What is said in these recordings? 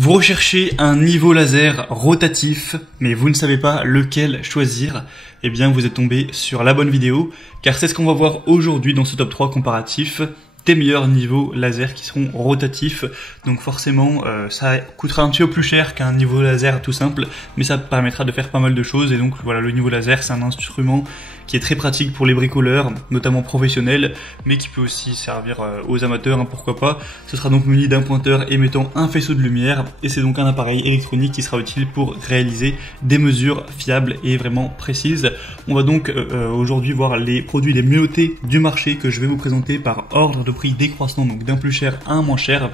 Vous recherchez un niveau laser rotatif, mais vous ne savez pas lequel choisir. Eh bien, vous êtes tombé sur la bonne vidéo, car c'est ce qu'on va voir aujourd'hui dans ce top 3 comparatif des meilleurs niveaux laser qui seront rotatifs. Donc forcément, ça coûtera un petit peu plus cher qu'un niveau laser tout simple, mais ça permettra de faire pas mal de choses. Et donc voilà, le niveau laser, c'est un instrument qui est très pratique pour les bricoleurs, notamment professionnels, mais qui peut aussi servir aux amateurs, pourquoi pas. Ce sera donc muni d'un pointeur émettant un faisceau de lumière, et c'est donc un appareil électronique qui sera utile pour réaliser des mesures fiables et vraiment précises. On va donc aujourd'hui voir les produits les mieux notés du marché que je vais vous présenter par ordre de prix décroissant, donc d'un plus cher à un moins cher,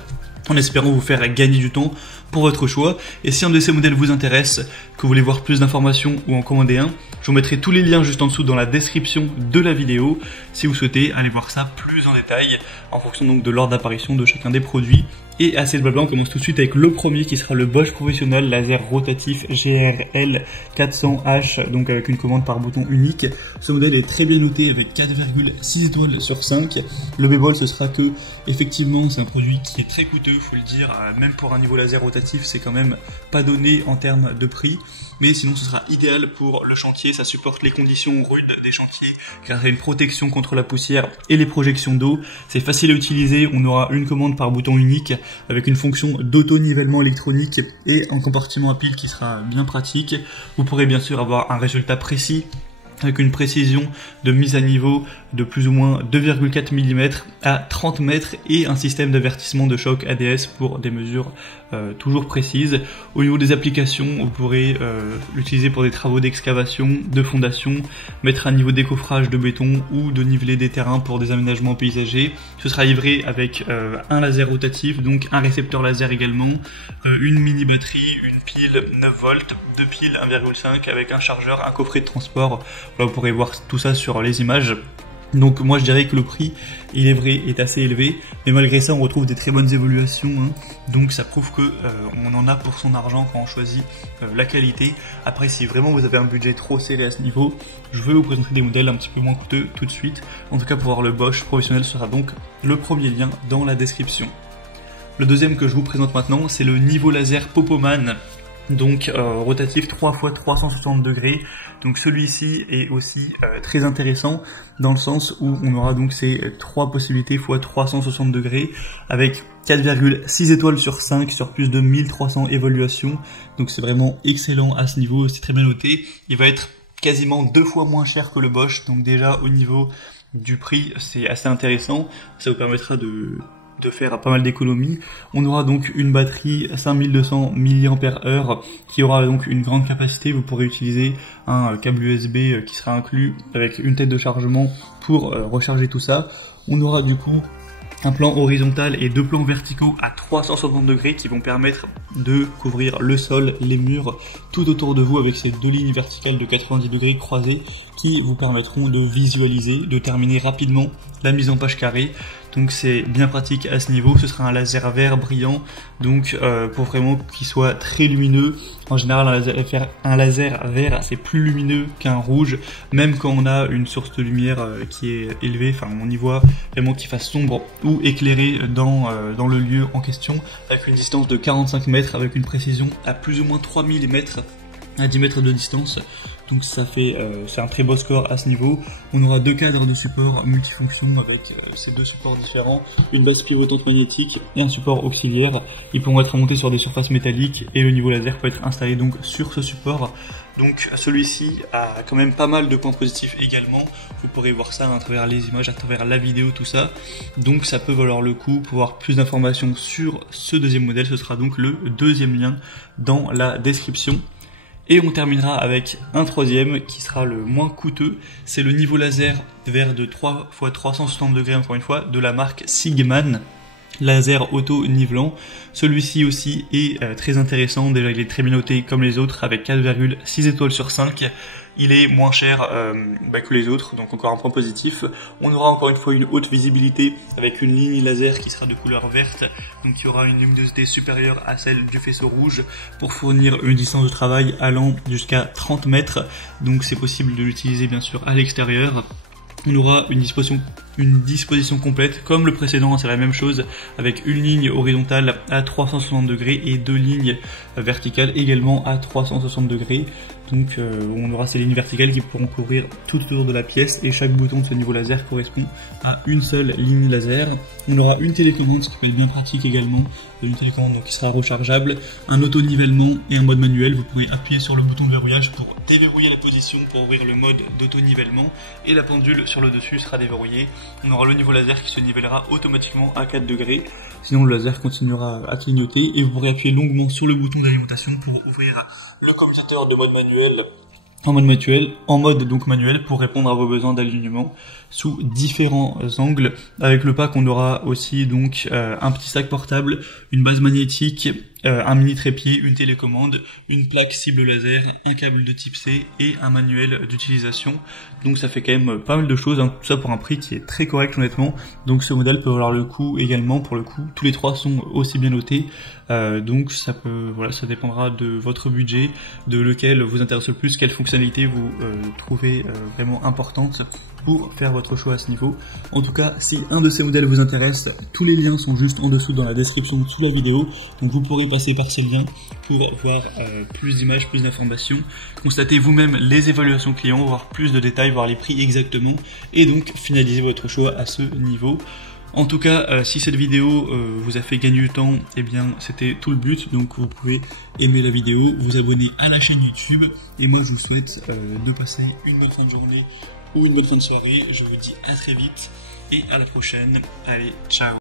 en espérant vous faire gagner du temps pour votre choix. Et si un de ces modèles vous intéresse, que vous voulez voir plus d'informations ou en commander un, je vous mettrai tous les liens juste en dessous dans la description de la vidéo si vous souhaitez aller voir ça plus en détail en fonction donc de l'ordre d'apparition de chacun des produits. Et assez de blabla, on commence tout de suite avec le premier qui sera le Bosch Professional Laser Rotatif GRL 400H, donc avec une commande par bouton unique. Ce modèle est très bien noté avec 4,6 étoiles sur 5. Le bémol, ce sera que effectivement c'est un produit qui est très coûteux, faut le dire, même pour un niveau laser rotatif c'est quand même pas donné en termes de prix, mais sinon ce sera idéal pour le chantier. Ça supporte les conditions rudes des chantiers grâce à une protection contre la poussière et les projections d'eau. C'est facile à utiliser, on aura une commande par bouton unique avec une fonction d'auto-nivellement électronique et un compartiment à pile qui sera bien pratique. Vous pourrez bien sûr avoir un résultat précis avec une précision de mise à niveau de plus ou moins 2,4 mm à 30 mètres et un système d'avertissement de choc ADS pour des mesures toujours précises. Au niveau des applications, vous pourrez l'utiliser pour des travaux d'excavation, de fondation, mettre un niveau d'écoffrage de béton ou de niveler des terrains pour des aménagements paysagers. Ce sera livré avec un laser rotatif, donc un récepteur laser également, une mini batterie, une pile 9 volts, deux piles 1,5 avec un chargeur, un coffret de transport. Là, vous pourrez voir tout ça sur les images. Donc moi je dirais que le prix, il est vrai, est assez élevé, mais malgré ça on retrouve des très bonnes évolutions, donc ça prouve que on en a pour son argent quand on choisit la qualité. Après, si vraiment vous avez un budget trop serré à ce niveau, je vais vous présenter des modèles un petit peu moins coûteux tout de suite. En tout cas, pour voir le Bosch Professionnel sera donc le premier lien dans la description. Le deuxième que je vous présente maintenant, c'est le Niveau Laser Popoman. Donc rotatif 3x360 degrés. Donc celui-ci est aussi très intéressant dans le sens où on aura donc ces trois possibilités x 360 degrés avec 4,6 étoiles sur 5 sur plus de 1300 évaluations. Donc c'est vraiment excellent à ce niveau, c'est très bien noté. Il va être quasiment 2 fois moins cher que le Bosch, donc déjà au niveau du prix c'est assez intéressant. Ça vous permettra de faire pas mal d'économies. On aura donc une batterie 5200 mAh qui aura donc une grande capacité. Vous pourrez utiliser un câble USB qui sera inclus avec une tête de chargement pour recharger tout ça. On aura du coup un plan horizontal et deux plans verticaux à 360 degrés qui vont permettre de couvrir le sol, les murs, tout autour de vous avec ces deux lignes verticales de 90 degrés croisées qui vous permettront de visualiser, de terminer rapidement la mise en page carrée. Donc c'est bien pratique à ce niveau. Ce sera un laser vert brillant, donc pour vraiment qu'il soit très lumineux. En général, un laser vert c'est plus lumineux qu'un rouge, même quand on a une source de lumière qui est élevée. Enfin, on y voit vraiment qu'il fasse sombre ou éclairé dans le lieu en question, avec une distance de 45 mètres, avec une précision à plus ou moins 3000 mètres à 10 mètres de distance. Donc ça fait c'est un très beau score à ce niveau. On aura deux cadres de support multifonctions avec ces deux supports différents, une base pivotante magnétique et un support auxiliaire. Ils pourront être montés sur des surfaces métalliques et le niveau laser peut être installé donc sur ce support. Donc celui-ci a quand même pas mal de points positifs également. Vous pourrez voir ça à travers les images, à travers la vidéo, tout ça. Donc ça peut valoir le coup. Pour avoir plus d'informations sur ce deuxième modèle, ce sera donc le deuxième lien dans la description. Et on terminera avec un troisième qui sera le moins coûteux, c'est le Niveau Laser vert de 3x360 degrés encore une fois de la marque Sigman, laser auto nivelant. Celui-ci aussi est très intéressant, déjà il est très bien noté comme les autres avec 4,6 étoiles sur 5. Il est moins cher que les autres, donc encore un point positif. On aura encore une fois une haute visibilité avec une ligne laser qui sera de couleur verte, donc il y aura une luminosité supérieure à celle du faisceau rouge pour fournir une distance de travail allant jusqu'à 30 mètres. Donc c'est possible de l'utiliser bien sûr à l'extérieur. On aura une disposition une disposition complète comme le précédent, c'est la même chose avec une ligne horizontale à 360 degrés et deux lignes verticales également à 360 degrés. Donc on aura ces lignes verticales qui pourront couvrir tout autour de la pièce et chaque bouton de ce niveau laser correspond à une seule ligne laser. On aura une télécommande, ce qui peut être bien pratique également, une télécommande donc, qui sera rechargeable, un auto-nivellement et un mode manuel. Vous pourrez appuyer sur le bouton de verrouillage pour déverrouiller la position pour ouvrir le mode d'auto-nivellement et la pendule sur le dessus sera déverrouillée. On aura le niveau laser qui se nivellera automatiquement à 4 degrés, sinon le laser continuera à clignoter et vous pourrez appuyer longuement sur le bouton d'alimentation pour ouvrir le commutateur de mode manuel en mode donc manuel pour répondre à vos besoins d'alignement sous différents angles. Avec le pack, on aura aussi donc un petit sac portable, une base magnétique, un mini trépied, une télécommande, une plaque cible laser, un câble de type C et un manuel d'utilisation. Donc ça fait quand même pas mal de choses, hein, tout ça pour un prix qui est très correct honnêtement. Donc ce modèle peut valoir le coup également pour le coup. Tous les trois sont aussi bien notés. Donc ça peut, voilà, ça dépendra de votre budget, de lequel vous intéresse le plus, quelle fonctionnalité vous trouvez vraiment importante pour faire votre choix à ce niveau. En tout cas, si un de ces modèles vous intéresse, tous les liens sont juste en dessous dans la description sous la vidéo, donc vous pourrez passer par ces liens pour voir plus d'images, plus d'informations, constater vous-même les évaluations clients, voir plus de détails, voir les prix exactement, et donc finaliser votre choix à ce niveau. En tout cas, si cette vidéo vous a fait gagner du temps, eh bien c'était tout le but, donc vous pouvez aimer la vidéo, vous abonner à la chaîne YouTube, et moi je vous souhaite de passer une bonne fin de journée ou une bonne fin de soirée. Je vous dis à très vite et à la prochaine. Allez, ciao.